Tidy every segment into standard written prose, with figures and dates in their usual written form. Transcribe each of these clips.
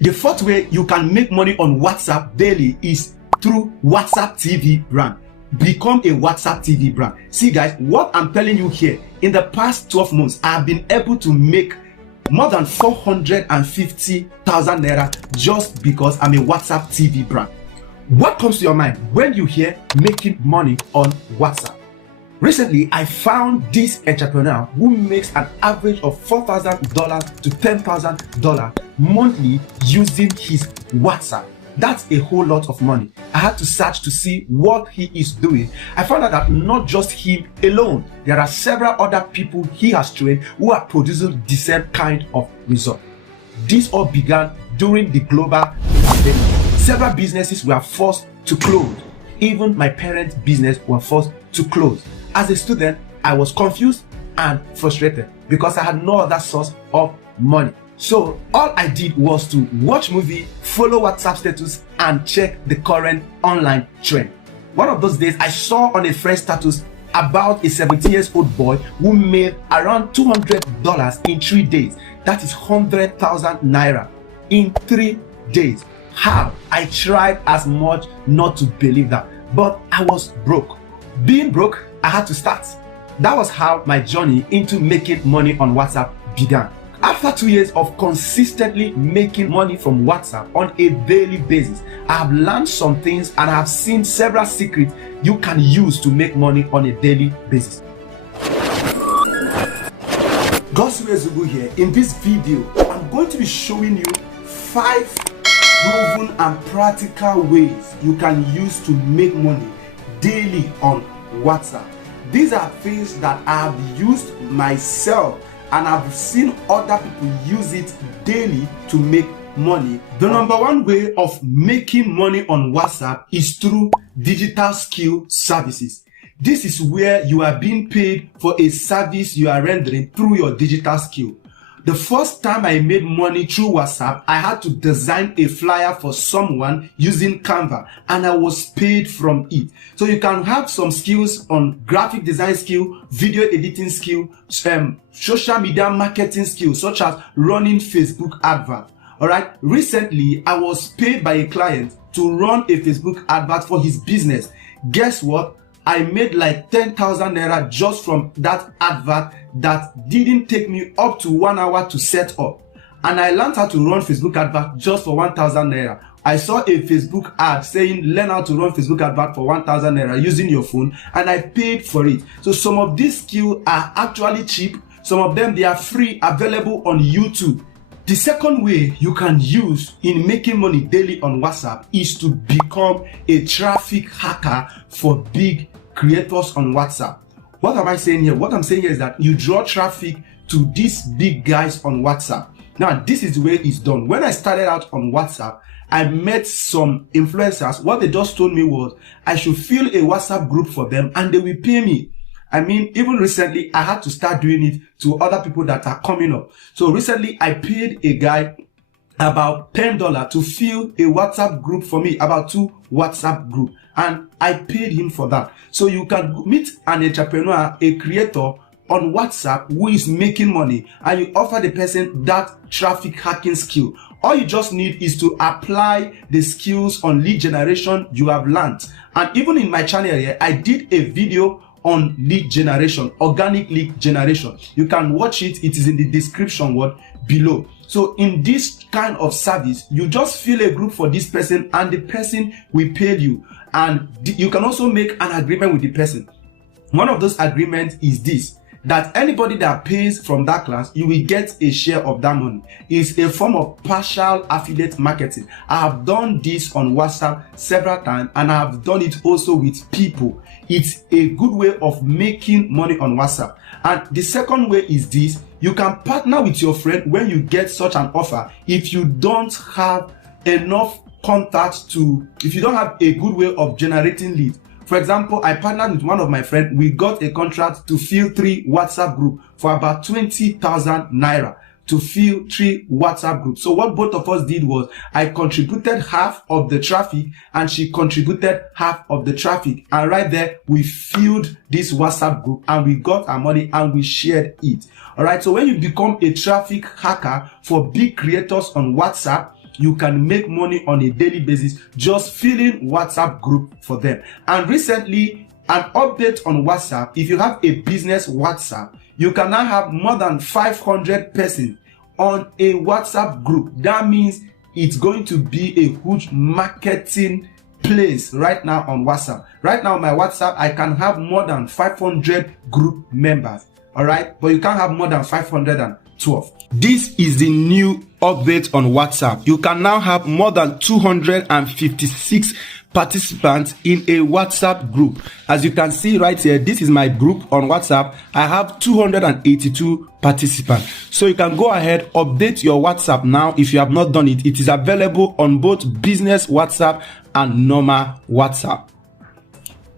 The fourth way you can make money on WhatsApp daily is through WhatsApp TV brand. Become a WhatsApp TV brand. See guys, what I'm telling you here, in the past 12 months, I've been able to make more than 450,000 Naira just because I'm a WhatsApp TV brand. What comes to your mind when you hear making money on WhatsApp? Recently, I found this entrepreneur who makes an average of $4,000 to $10,000 monthly using his WhatsApp. That's a whole lot of money. I had to search to see what he is doing. I found out that not just him alone, there are several other people he has trained who are producing the same kind of result. This all began during the global pandemic. Several businesses were forced to close. Even my parents' business were forced to close. As a student, I was confused and frustrated because I had no other source of money. So all I did was to watch movie, follow WhatsApp status, and check the current online trend. One of those days, I saw on a friend's status about a 17-year-old boy who made around $200 in 3 days. That is 100,000 Naira in 3 days. How? I tried as much not to believe that, but I was broke. Being broke, I had to start. That was how my journey into making money on WhatsApp began. After 2 years of consistently making money from WhatsApp on a daily basis, I have learned some things and I have seen several secrets you can use to make money on a daily basis. Gosuezugu here. In this video, I'm going to be showing you 5 proven and practical ways you can use to make money daily on WhatsApp. These are things that I have used myself and I've seen other people use it daily to make money. The number one way of making money on WhatsApp is through digital skill services. This is where you are being paid for a service you are rendering through your digital skill. The first time I made money through WhatsApp, I had to design a flyer for someone using Canva and I was paid from it. So you can have some skills on graphic design skill, video editing skill, social media marketing skills such as running Facebook advert. Alright, recently I was paid by a client to run a Facebook advert for his business. Guess what? I made like 10,000 Naira just from that advert that didn't take me up to 1 hour to set up. And I learned how to run Facebook advert just for 1,000 Naira. I saw a Facebook ad saying learn how to run Facebook advert for 1,000 Naira using your phone, and I paid for it. So some of these skills are actually cheap. Some of them, they are free, available on YouTube. The second way you can use in making money daily on WhatsApp is to become a traffic hacker for big creators on WhatsApp. What am I saying here? What I'm saying here is that you draw traffic to these big guys on WhatsApp. Now, this is the way it's done. When I started out on WhatsApp, I met some influencers. What they just told me was I should fill a WhatsApp group for them and they will pay me. I mean, even recently, I had to start doing it to other people that are coming up. So recently, I paid a guy about $10 to fill a WhatsApp group for me, about 2 WhatsApp group. And I paid him for that. So you can meet an entrepreneur, a creator on WhatsApp who is making money, and you offer the person that traffic hacking skill. All you just need is to apply the skills on lead generation you have learned. And even in my channel here, I did a video on lead generation, organic lead generation. You can watch it. It is in the description word below. So in this kind of service, you just fill a group for this person and the person will pay you. And you can also make an agreement with the person. One of those agreements is this, that anybody that pays from that class, you will get a share of that money. It's a form of partial affiliate marketing. I have done this on WhatsApp several times and I have done it also with people. It's a good way of making money on WhatsApp. And the second way is this: you can partner with your friend when you get such an offer. If you don't have enough contacts if you don't have a good way of generating leads. For example, I partnered with one of my friends. We got a contract to fill 3 WhatsApp groups for about 20,000 Naira to fill 3 WhatsApp groups. So what both of us did was I contributed half of the traffic and she contributed half of the traffic. And right there, we filled this WhatsApp group and we got our money and we shared it. All right. So when you become a traffic hacker for big creators on WhatsApp, you can make money on a daily basis just filling WhatsApp group for them. And recently, an update on WhatsApp, if you have a business WhatsApp, you can now have more than 500 persons on a WhatsApp group. That means it's going to be a huge marketing place right now on WhatsApp. Right now on my WhatsApp, I can have more than 500 group members. All right, but you can't have more than 512. This is the new update on WhatsApp. You can now have more than 256 participants in a WhatsApp group. As you can see right here, this is my group on WhatsApp. I have 282 participants. So you can go ahead, update your WhatsApp now if you have not done it. It is available on both business WhatsApp and normal WhatsApp.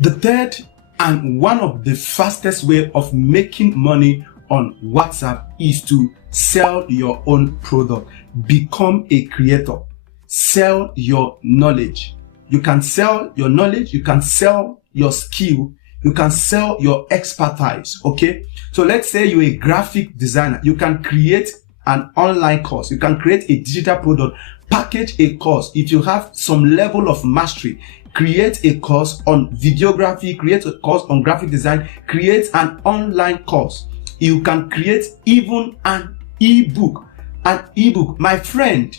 The third and one of the fastest way of making money on WhatsApp is to sell your own product. Become a creator. Sell your knowledge. You can sell your knowledge, you can sell your skill, you can sell your expertise, okay? So let's say you're a graphic designer. You can create an online course. You can create a digital product, package a course. If you have some level of mastery, create a course on videography, create a course on graphic design, create an online course. You can create even an ebook. An ebook. My friend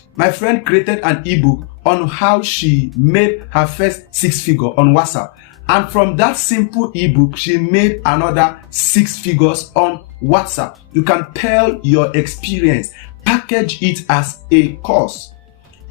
created an ebook on how she made her first 6-figure on WhatsApp. And from that simple ebook, she made another 6 figures on WhatsApp. You can tell your experience, package it as a course.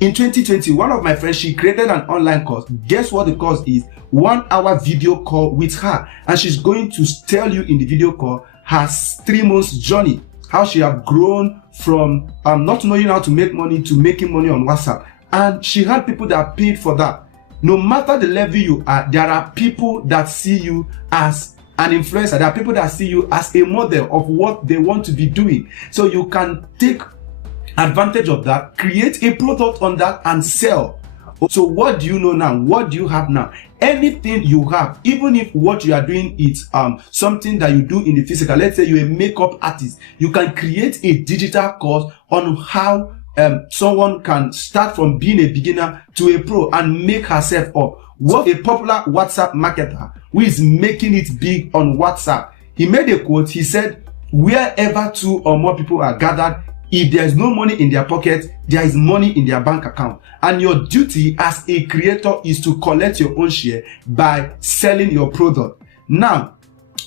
In 2020, one of my friends, she created an online course. Guess what the course is? 1 hour video call with her. And she's going to tell you in the video call her 3 months journey, how she have grown from not knowing how to make money to making money on WhatsApp. And she had people that paid for that. No matter the level you are, there are people that see you as an influencer. There are people that see you as a model of what they want to be doing. So you can take advantage of that, create a product on that and sell. So what do you know now? What do you have now? Anything you have, even if what you are doing is something that you do in the physical. Let's say you're a makeup artist. You can create a digital course on how someone can start from being a beginner to a pro and make herself up. What a popular WhatsApp marketer who is making it big on WhatsApp. He made a quote. He said, wherever 2 or more people are gathered, if there is no money in their pocket, there is money in their bank account. And your duty as a creator is to collect your own share by selling your product. Now,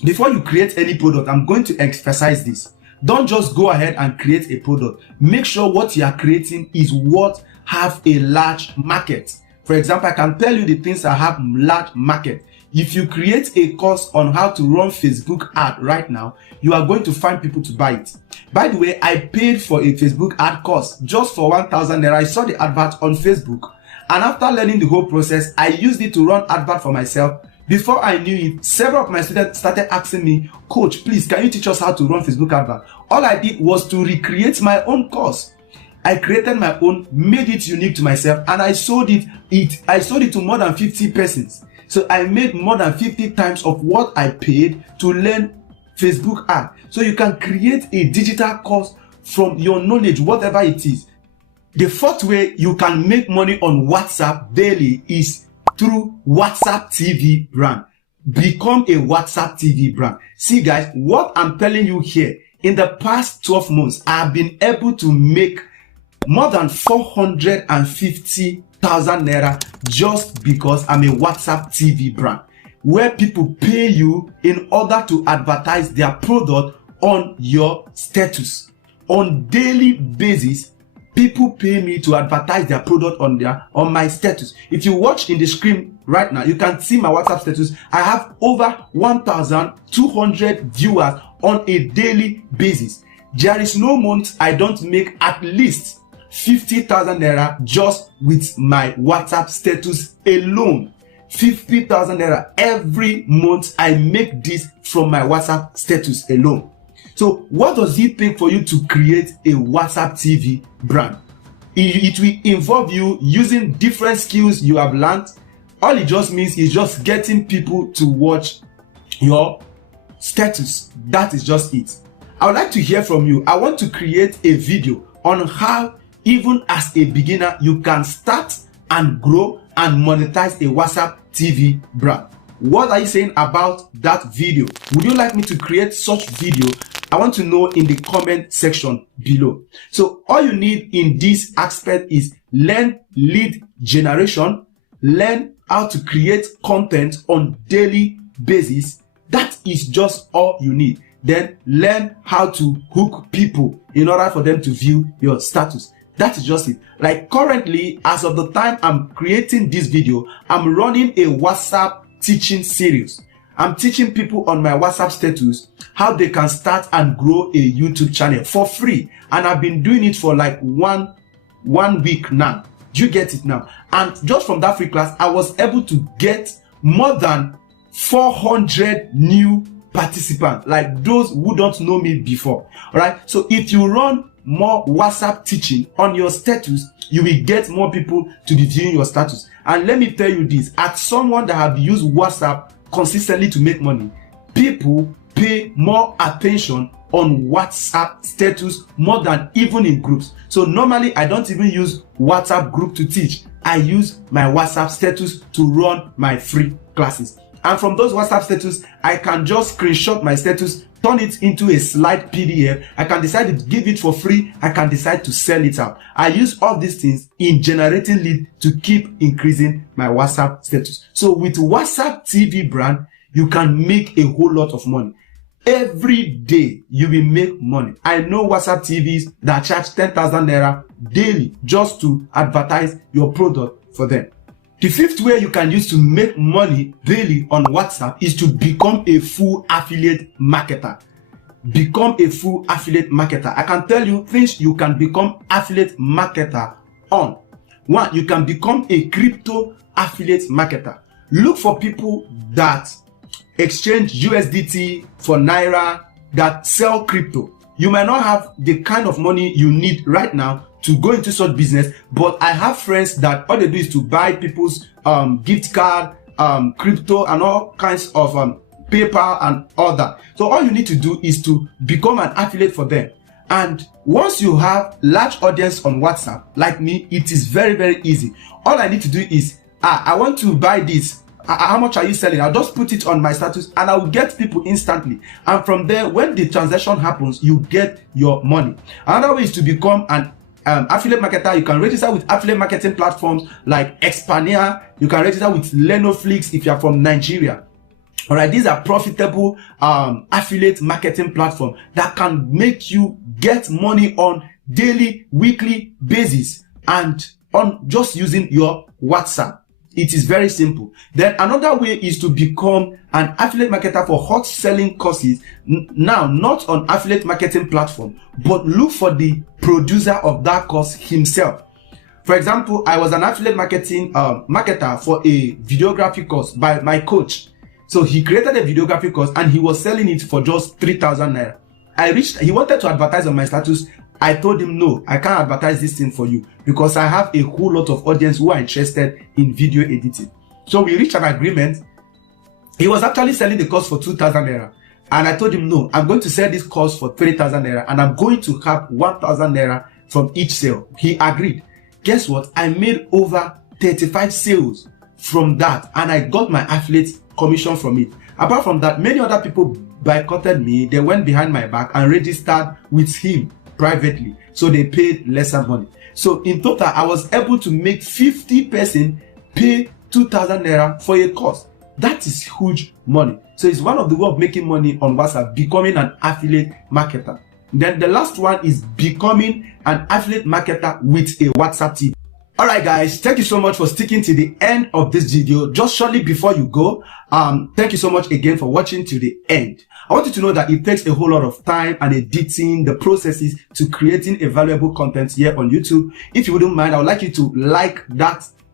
before you create any product, I'm going to emphasize this. Don't just go ahead and create a product. Make sure what you are creating is what have a large market. For example, I can tell you the things that have large market. If you create a course on how to run Facebook ad right now, you are going to find people to buy it. By the way, I paid for a Facebook ad course just for 1,000 Naira. I saw the advert on Facebook. And after learning the whole process, I used it to run advert for myself. Before I knew it, several of my students started asking me, Coach, please, can you teach us how to run Facebook advert? All I did was to recreate my own course. I created my own, made it unique to myself, and I sold it to more than 50 persons. So I made more than 50 times of what I paid to learn Facebook ad. So you can create a digital course from your knowledge, whatever it is. The fourth way you can make money on WhatsApp daily is through WhatsApp TV brand. Become a WhatsApp TV brand. See guys, what I'm telling you here, in the past 12 months, I've been able to make more than 450,000 Naira just because I'm a WhatsApp TV brand, where people pay you in order to advertise their product on your status. On daily basis, people pay me to advertise their product on my status. If you watch in the screen right now, you can see my WhatsApp status. I have over 1,200 viewers on a daily basis. There is no month I don't make at least 50,000 Naira just with my WhatsApp status alone. 50,000 Naira every month I make this from my WhatsApp status alone. So what does it take for you to create a WhatsApp TV brand? It will involve you using different skills you have learned. All it just means is just getting people to watch your status. That is just it. I would like to hear from you. I want to create a video on how even as a beginner, you can start and grow and monetize a WhatsApp TV brand. What are you saying about that video? Would you like me to create such video? I want to know in the comment section below. So all you need in this aspect is learn lead generation, learn how to create content on daily basis. That is just all you need. Then learn how to hook people in order for them to view your status. That is just it. Like currently, as of the time I'm creating this video, I'm running a WhatsApp teaching series. I'm teaching people on my WhatsApp status how they can start and grow a YouTube channel for free. And I've been doing it for like one week now. Do you get it now? And just from that free class, I was able to get more than 400 new participants, like those who don't know me before. All right. So if you run more WhatsApp teaching on your status, you will get more people to be viewing your status. And let me tell you this, as someone that have used WhatsApp consistently to make money, people pay more attention on WhatsApp status more than even in groups. So normally I don't even use WhatsApp group to teach. I use my WhatsApp status to run my free classes. And from those WhatsApp status, I can just screenshot my status, turn it into a slide PDF. I can decide to give it for free. I can decide to sell it out. I use all these things in generating lead to keep increasing my WhatsApp status. So with WhatsApp TV brand, you can make a whole lot of money. Every day you will make money. I know WhatsApp TVs that charge 10,000 Naira daily just to advertise your product for them. The fifth way you can use to make money daily on WhatsApp is to become a full affiliate marketer. Become a full affiliate marketer. I can tell you things you can become affiliate marketer on. One, you can become a crypto affiliate marketer. Look for people that exchange USDT for Naira, that sell crypto. You might not have the kind of money you need right now to go into such business, but I have friends that all they do is to buy people's gift card, crypto, and all kinds of PayPal and all that. So all you need to do is to become an affiliate for them. And once you have large audience on WhatsApp, like me, it is very, very easy. All I need to do is, I want to buy this. How much are you selling? I'll just put it on my status and I'll get people instantly. And from there, when the transaction happens, you get your money. Another way is to become an affiliate marketer. You can register with affiliate marketing platforms like Expania. You can register with Lenoflix if you're from Nigeria. All right, these are profitable affiliate marketing platforms that can make you get money on daily, weekly basis and on just using your WhatsApp. It is very simple. Then another way is to become an affiliate marketer for hot selling courses. Now, not on affiliate marketing platform, but look for the producer of that course himself. For example, I was an affiliate marketing marketer for a videography course by my coach. So he created a videography course and he was selling it for just 3,000 Naira. He wanted to advertise on my status. I told him, no, I can't advertise this thing for you because I have a whole lot of audience who are interested in video editing. So we reached an agreement. He was actually selling the course for 2,000 Naira. And I told him, no, I'm going to sell this course for 3,000 Naira and I'm going to have 1,000 Naira from each sale. He agreed. Guess what? I made over 35 sales from that and I got my affiliate commission from it. Apart from that, many other people boycotted me. They went behind my back and registered with him privately, so they paid lesser money. So in total, I was able to make 50 person pay 2,000 Naira for a course. That is huge money. So it's one of the way of making money on WhatsApp, becoming an affiliate marketer. Then the last one is becoming an affiliate marketer with a WhatsApp team. All right, guys, thank you so much for sticking to the end of this video. Just shortly before you go, thank you so much again for watching to the end. I want you to know that it takes a whole lot of time and editing, the processes to creating a valuable content here on YouTube. If you wouldn't mind, I would like you to like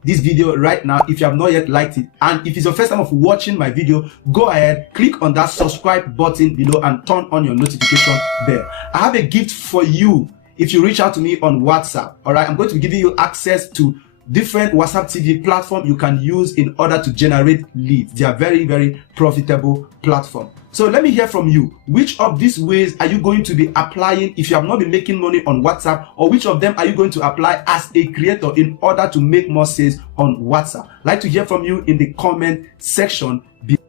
this video right now if you have not yet liked it. And if it's your first time of watching my video, go ahead, click on that subscribe button below and turn on your notification bell. I have a gift for you if you reach out to me on WhatsApp. All right, I'm going to be giving you access to different WhatsApp TV platform you can use in order to generate leads. They are very, very profitable platform. So let me hear from you. Which of these ways are you going to be applying if you have not been making money on WhatsApp, or which of them are you going to apply as a creator in order to make more sales on WhatsApp? I'd like to hear from you in the comment section below.